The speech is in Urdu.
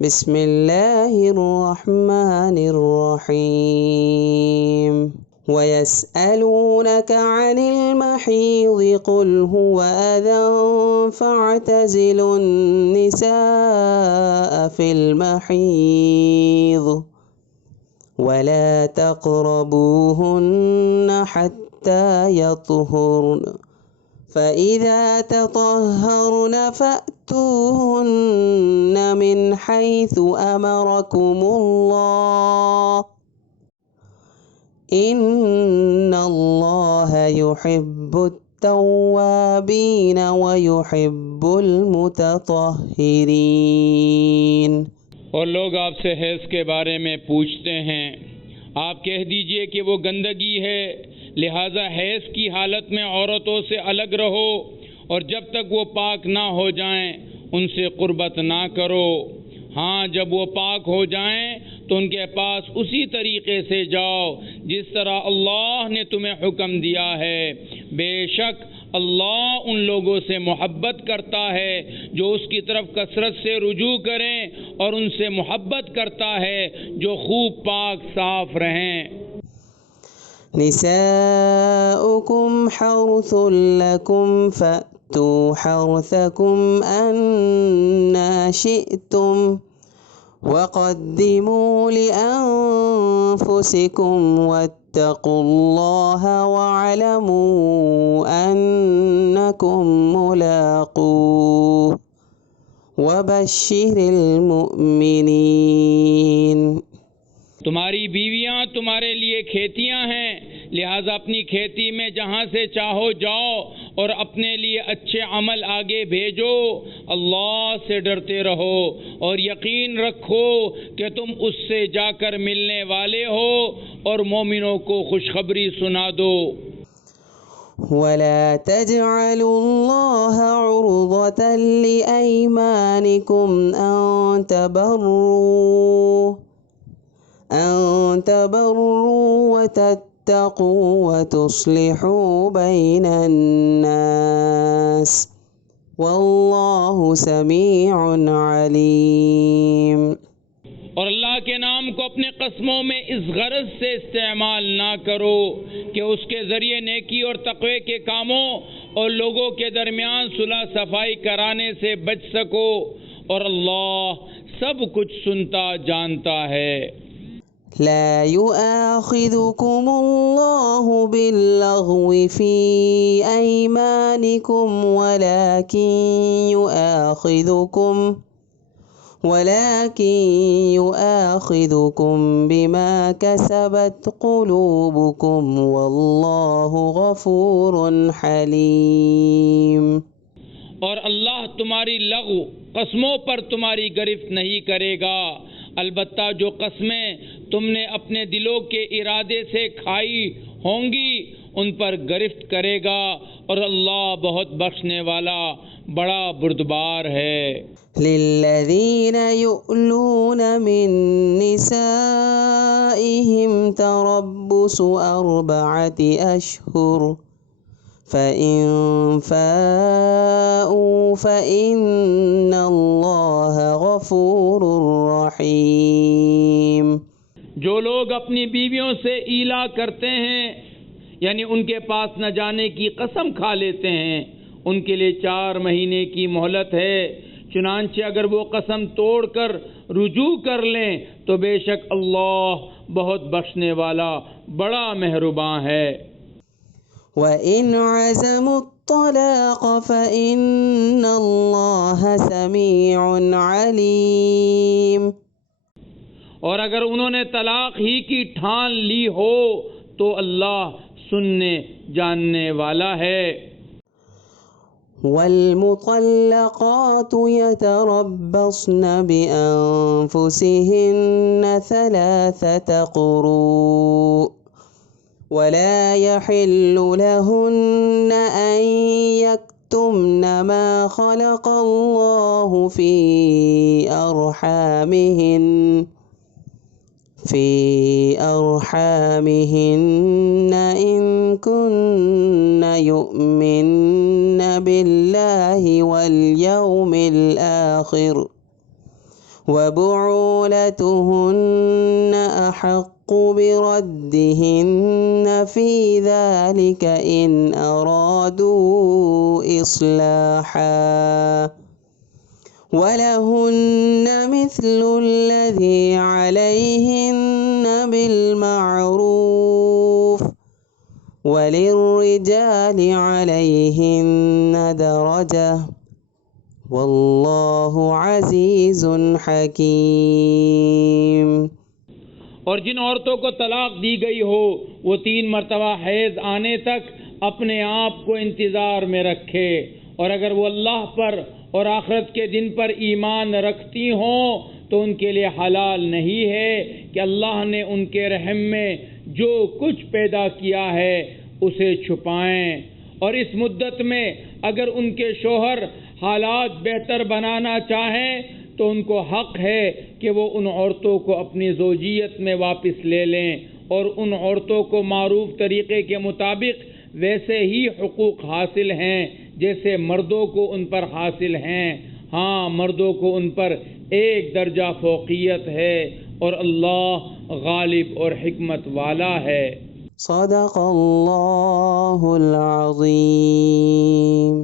بسم الله الرحمن الرحيم ويسألونك عن المحيض قل هو أذى فاعتزلوا النساء في المحيض ولا تقربوهن حتى يطهرن فإذا تطهرن فأتوهن من حيث أمركم الله إن الله يحب التوابين ويحب المتطهرين۔ اور لوگ آپ سے حیض کے بارے میں پوچھتے ہیں، آپ کہہ دیجئے کہ وہ گندگی ہے، لہذا حیض کی حالت میں عورتوں سے الگ رہو، اور جب تک وہ پاک نہ ہو جائیں ان سے قربت نہ کرو۔ ہاں، جب وہ پاک ہو جائیں تو ان کے پاس اسی طریقے سے جاؤ جس طرح اللہ نے تمہیں حکم دیا ہے۔ بے شک اللہ ان لوگوں سے محبت کرتا ہے جو اس کی طرف کثرت سے رجوع کریں، اور ان سے محبت کرتا ہے جو خوب پاک صاف رہیں۔ نساؤكم حرث لكم فأتوا حرثكم أنى شئتم وقدموا لأنفسكم واتقوا الله واعلموا أنكم ملاقوه وبشر المؤمنين۔ تمہاری بیویاں تمہارے لیے کھیتیاں ہیں، لہذا اپنی کھیتی میں جہاں سے چاہو جاؤ اور اپنے لیے اچھے عمل آگے بھیجو۔ اللہ سے ڈرتے رہو اور یقین رکھو کہ تم اس سے جا کر ملنے والے ہو، اور مومنوں کو خوشخبری سنا دو۔ ولا تجعلوا الله عرضة لأيمانكم أن تبروا وتتقوا وتصلحوا بين الناس والله سميع عليم۔ اور اللہ کے نام کو اپنے قسموں میں اس غرض سے استعمال نہ کرو کہ اس کے ذریعے نیکی اور تقوی کے کاموں اور لوگوں کے درمیان صلح صفائی کرانے سے بچ سکو، اور اللہ سب کچھ سنتا جانتا ہے۔ لا يؤاخذكم الله باللغو في أيمانكم ولكن يؤاخذكم بما كسبت قلوبكم والله غفور حليم۔ اور اللہ تمہاری لغو قسموں پر تمہاری گرفت نہیں کرے گا، البتہ جو قسمیں تم نے اپنے دلوں کے ارادے سے کھائی ہوں گی ان پر گرفت کرے گا، اور اللہ بہت بخشنے والا بڑا بردبار ہے۔ للذين يؤلون من نسائهم تربص 4 أشهر فإن فاءوا فإن الله غفور رحيم۔ جو لوگ اپنی بیویوں سے ایلا کرتے ہیں، یعنی ان کے پاس نہ جانے کی قسم کھا لیتے ہیں، ان کے لیے 4 مہینے کی مہلت ہے، چنانچہ اگر وہ قسم توڑ کر رجوع کر لیں تو بے شک اللہ بہت بخشنے والا بڑا مہرباں ہے۔ وَإِنْ عَزَمُوا الطَّلَاقَ فَإِنَّ اللَّهَ سَمِيعٌ عَلِيمٌ۔ اور اگر انہوں نے طلاق ہی کی ٹھان لی ہو تو اللہ سننے جاننے والا ہے۔ وَالْمُطَلَّقَاتُ يَتَرَبَّصْنَ بِأَنفُسِهِنَّ 3 قُرُوءٍ وَلَا يَحِلُّ لَهُنَّ أَن يَكْتُمْنَ مَا خَلَقَ اللَّهُ فِي أَرْحَامِهِنَّ إِن كُنَّ يُؤْمِنَّ بِاللَّهِ وَالْيَوْمِ الْآخِرِ وبعولتهن أحق بردهن في ذلك إن أرادوا إصلاحا ولهن مثل الذي عليهن بالمعروف وللرجال عليهن درجة واللہ عزیز حکیم۔ اور جن عورتوں کو طلاق دی گئی ہو وہ 3 مرتبہ حیض آنے تک اپنے آپ کو انتظار میں رکھے، اور اگر وہ اللہ پر اور آخرت کے دن پر ایمان رکھتی ہوں تو ان کے لیے حلال نہیں ہے کہ اللہ نے ان کے رحم میں جو کچھ پیدا کیا ہے اسے چھپائیں، اور اس مدت میں اگر ان کے شوہر حالات بہتر بنانا چاہیں تو ان کو حق ہے کہ وہ ان عورتوں کو اپنی زوجیت میں واپس لے لیں، اور ان عورتوں کو معروف طریقے کے مطابق ویسے ہی حقوق حاصل ہیں جیسے مردوں کو ان پر حاصل ہیں۔ ہاں، مردوں کو ان پر 1 درجہ فوقیت ہے، اور اللہ غالب اور حکمت والا ہے۔ صدق اللہ العظیم۔